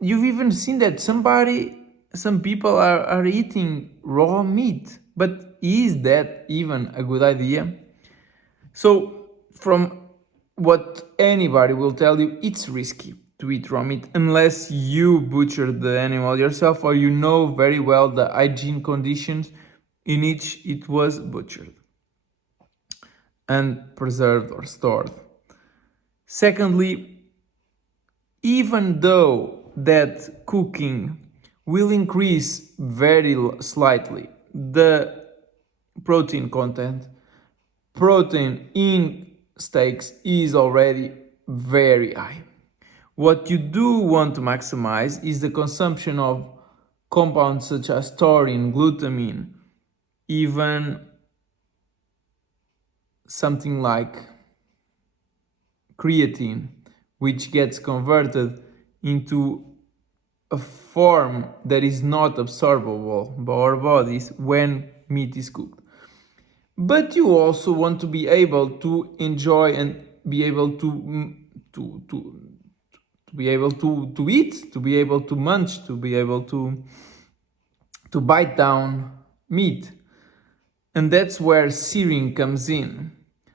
you've even seen that some people are eating raw meat, but is that even a good idea? So, from what anybody will tell you, it's risky to eat raw meat unless you butcher the animal yourself or you know very well the hygiene conditions in which it was butchered and preserved or stored. Secondly, even though that cooking will increase very slightly the protein content, protein in steaks is already very high. What you do want to maximize is the consumption of compounds such as taurine, glutamine, even something like creatine, which gets converted into a form that is not absorbable by our bodies when meat is cooked. But you also want to be able to enjoy and be able to be able to eat, to be able to munch, to be able to bite down meat. And that's where searing comes in.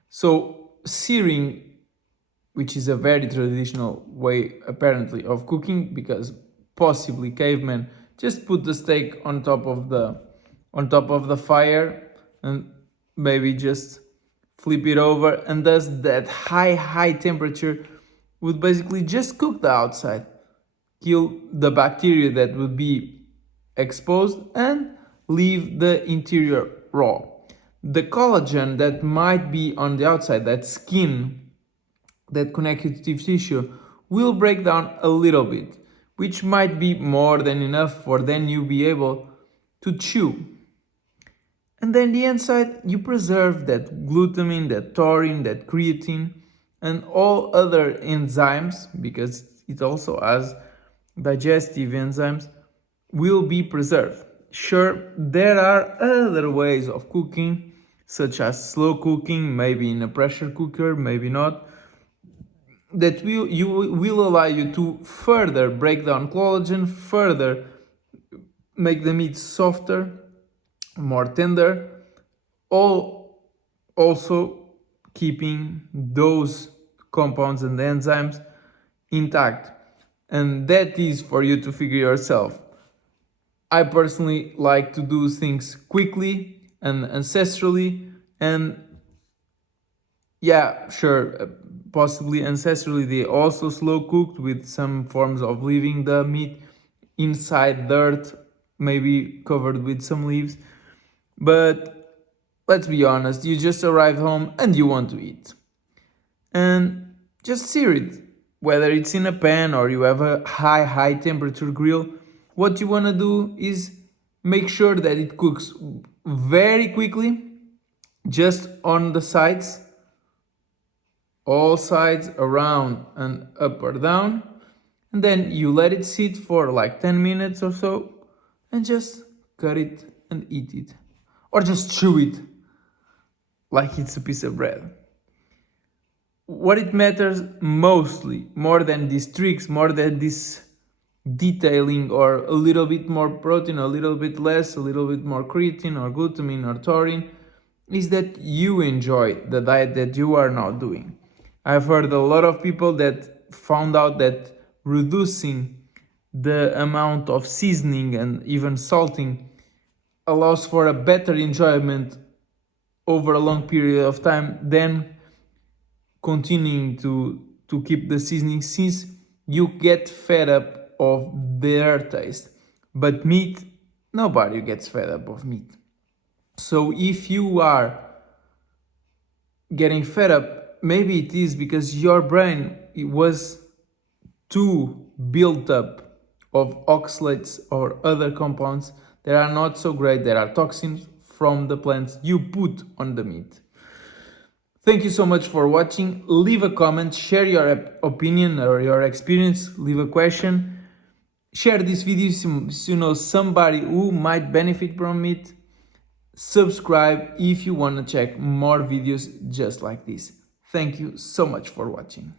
So searing, which is a very traditional way apparently of cooking, because possibly cavemen just put the steak on top of the fire and maybe just flip it over, and thus that high temperature would basically just cook the outside, kill the bacteria that would be exposed, and leave the interior raw. The collagen that might be on the outside, that skin, that connective tissue, will break down a little bit, which might be more than enough for then you be able to chew. And then the inside, you preserve that glutamine, that taurine, that creatine, and all other enzymes, because it also has digestive enzymes, will be preserved. Sure, there are other ways of cooking, such as slow cooking, maybe in a pressure cooker, maybe not, that will allow you to further break down collagen, further make the meat softer, more tender, all also keeping those compounds and enzymes intact. And that is for you to figure yourself. I personally like to do things quickly and ancestrally, and yeah, sure, possibly ancestrally they also slow cooked with some forms of leaving the meat inside dirt, maybe covered with some leaves. But let's be honest, you just arrive home and you want to eat. And just sear it, whether it's in a pan or you have a high temperature grill. What you want to do is make sure that it cooks very quickly, just on the sides, all sides, around and up or down, and then you let it sit for like 10 minutes or so and just cut it and eat it, or just chew it like it's a piece of bread. What it matters mostly, more than these tricks, more than this detailing, or a little bit more protein, a little bit less, a little bit more creatine or glutamine or taurine, is that you enjoy the diet that you are now doing. I've heard a lot of people that found out that reducing the amount of seasoning and even salting allows for a better enjoyment over a long period of time than continuing to keep the seasoning, since you get fed up of their taste. But meat, nobody gets fed up of meat. So if you are getting fed up, maybe it is because your brain was too built up of oxalates or other compounds that are not so great, that are toxins from the plants you put on the meat. Thank you so much for watching. Leave a comment, share your opinion or your experience, leave a question. Share this video so you know somebody who might benefit from it. Subscribe if you want to check more videos just like this. Thank you so much for watching.